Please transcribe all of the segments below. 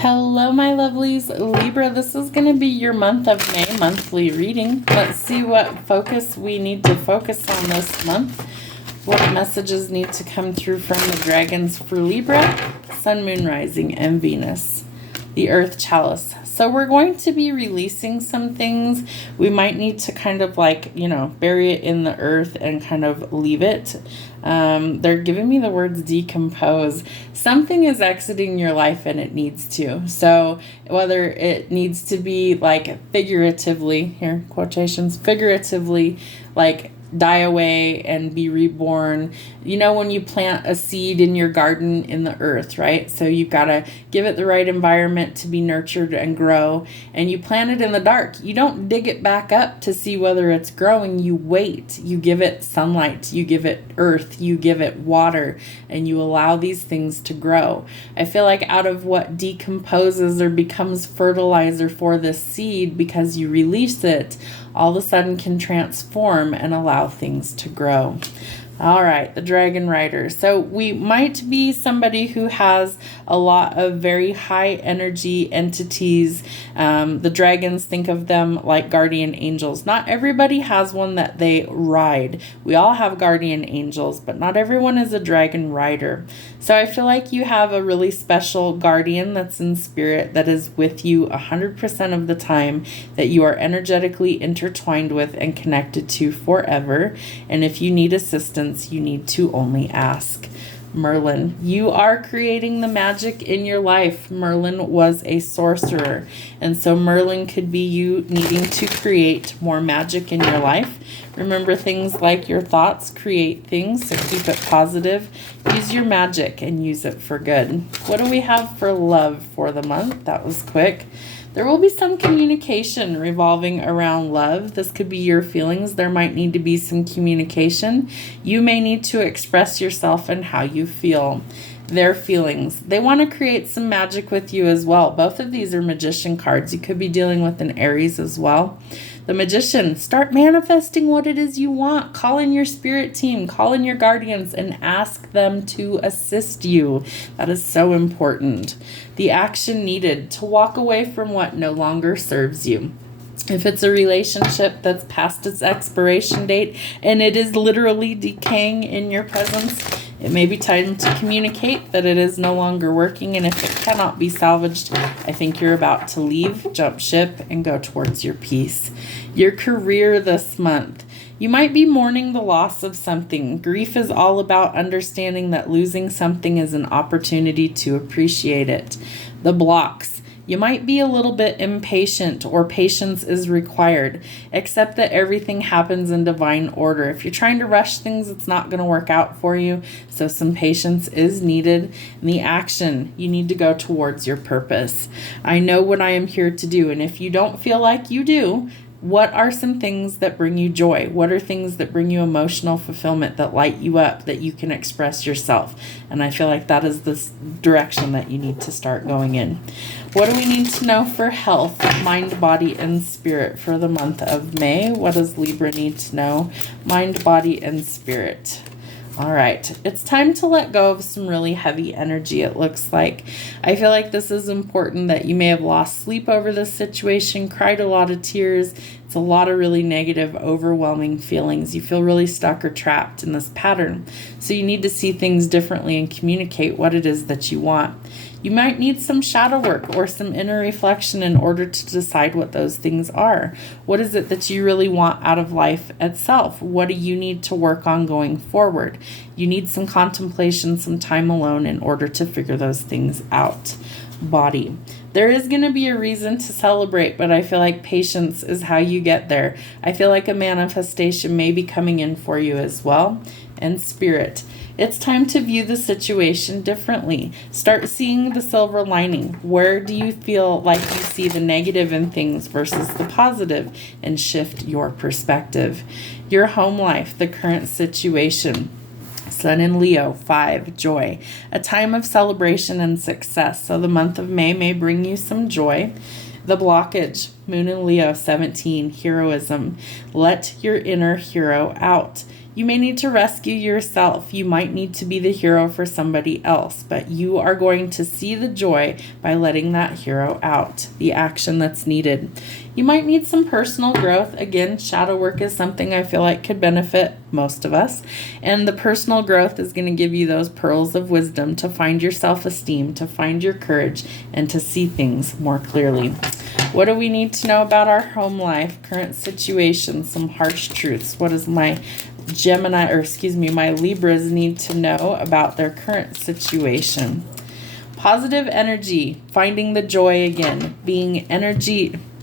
Hello, my lovelies. Libra, this is going to be your month of May monthly reading. Let's see what focus we need to focus on this month. What messages need to come through from the dragons for Libra, Sun, Moon, Rising, and Venus. The Earth Chalice. So we're going to be releasing some things. We might need to kind of bury it in the earth and kind of leave it. They're giving me the words decompose. Something is exiting your life and it needs to. So whether it needs to be figuratively, here, quotations, figuratively, die away and be reborn. You know, when you plant a seed in your garden in the earth, right? So you've got to give it the right environment to be nurtured and grow. And you plant it in the dark. You don't dig it back up to see whether it's growing. You wait. You give it sunlight. You give it earth. You give it water. And you allow these things to grow. I feel like out of what decomposes or becomes fertilizer for this seed, because you release it, all of a sudden can transform and allow things to grow. All right, the Dragon Rider. So we might be somebody who has a lot of very high energy entities. The dragons, think of them like guardian angels. Not everybody has one that they ride. We all have guardian angels, but not everyone is a dragon rider. So I feel like you have a really special guardian that's in spirit that is with you 100% of the time, that you are energetically intertwined with and connected to forever. And if you need assistance, you need to only ask. Merlin, you are creating the magic in your life. Merlin was a sorcerer, and so Merlin could be you needing to create more magic in your life. Remember, things like your thoughts create things, so keep it positive. Use your magic and use it for good. What do we have for love for the month? That was quick. There will be some communication revolving around love. This could be your feelings. There might need to be some communication. You may need to express yourself and how you feel. Their feelings. They want to create some magic with you as well. Both of these are magician cards. You could be dealing with an Aries as well. The Magician, start manifesting what it is you want. Call in your spirit team, call in your guardians, and ask them to assist you. That is so important. The action needed, to walk away from what no longer serves you. If it's a relationship that's past its expiration date and it is literally decaying in your presence, it may be time to communicate that it is no longer working. And if it cannot be salvaged, I think you're about to leave, jump ship, and go towards your peace. Your career this month. You might be mourning the loss of something. Grief is all about understanding that losing something is an opportunity to appreciate it. The blocks. You might be a little bit impatient, or patience is required. Accept that everything happens in divine order. If you're trying to rush things, it's not going to work out for you. So some patience is needed. And the action, you need to go towards your purpose. I know what I am here to do. And if you don't feel like you do, what are some things that bring you joy? What are things that bring you emotional fulfillment, that light you up, that you can express yourself? And I feel like that is the direction that you need to start going in. What do we need to know for health, mind, body, and spirit for the month of May? What does Libra need to know? Mind, body, and spirit. All right, it's time to let go of some really heavy energy, it looks like. I feel like this is important, that you may have lost sleep over this situation, cried a lot of tears. It's a lot of really negative, overwhelming feelings. You feel really stuck or trapped in this pattern. So you need to see things differently and communicate what it is that you want. You might need some shadow work or some inner reflection in order to decide what those things are. What is it that you really want out of life itself? What do you need to work on going forward? You need some contemplation, some time alone in order to figure those things out. Body. There is going to be a reason to celebrate, but I feel like patience is how you get there. I feel like a manifestation may be coming in for you as well. And spirit. It's time to view the situation differently. Start seeing the silver lining. Where do you feel like you see the negative in things versus the positive, and shift your perspective? Your home life, the current situation. Sun in Leo, 5, joy. A time of celebration and success. So the month of May may bring you some joy. The blockage, Moon in Leo, 17, heroism. Let your inner hero out. You may need to rescue yourself. You might need to be the hero for somebody else, but you are going to see the joy by letting that hero out, the action that's needed. You might need some personal growth. Again, shadow work is something I feel like could benefit most of us. And the personal growth is going to give you those pearls of wisdom to find your self-esteem, to find your courage, and to see things more clearly. What do we need to know about our home life, current situation, some harsh truths? What does my my Libras need to know about their current situation? Positive energy, finding the joy again, being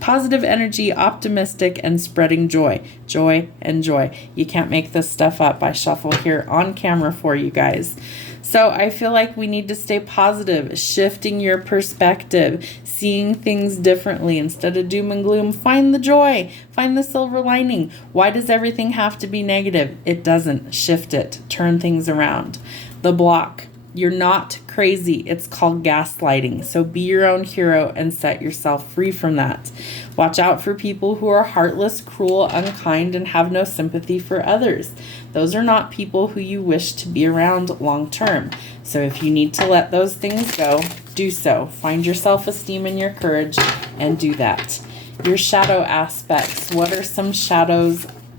positive energy, optimistic, and spreading joy. Joy and joy. You can't make this stuff up. I shuffle here on camera for you guys. So I feel like we need to stay positive, shifting your perspective, seeing things differently. Instead of doom and gloom, find the joy, find the silver lining. Why does everything have to be negative? It doesn't. Shift it, turn things around. The block. You're not crazy. It's called gaslighting. So be your own hero and set yourself free from that. Watch out for people who are heartless, cruel, unkind, and have no sympathy for others. Those are not people who you wish to be around long term. So if you need to let those things go, do so. Find your self-esteem and your courage and do that. Your shadow aspects. What are some shadow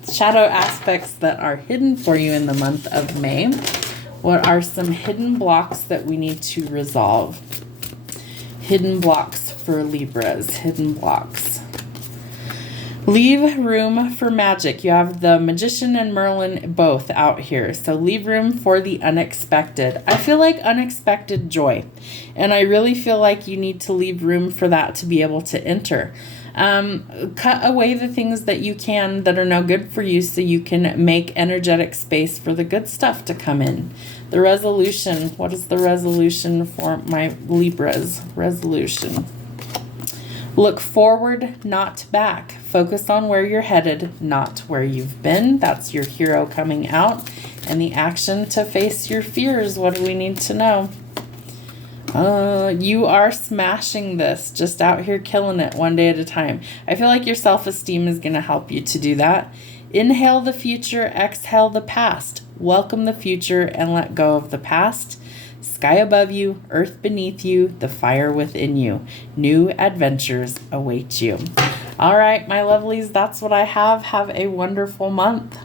aspects that are hidden for you in the month of May? What are some hidden blocks that we need to resolve? Hidden blocks for Libras. Hidden blocks. Leave room for magic. You have the Magician and Merlin both out here. So leave room for the unexpected. I feel like unexpected joy. And I really feel like you need to leave room for that to be able to enter. Cut away the things that you can that are no good for you so you can make energetic space for the good stuff to come in. The resolution. What is the resolution for my Libras? Resolution. Look forward, not back. Focus on where you're headed, not where you've been. That's your hero coming out. And the action to face your fears. What do we need to know? You are smashing this, just out here killing it one day at a time. I feel like your self-esteem is going to help you to do that. Inhale the future, exhale the past. Welcome the future and let go of the past. Sky above you, earth beneath you, the fire within you. New adventures await you. All right, my lovelies, that's what I have. Have a wonderful month.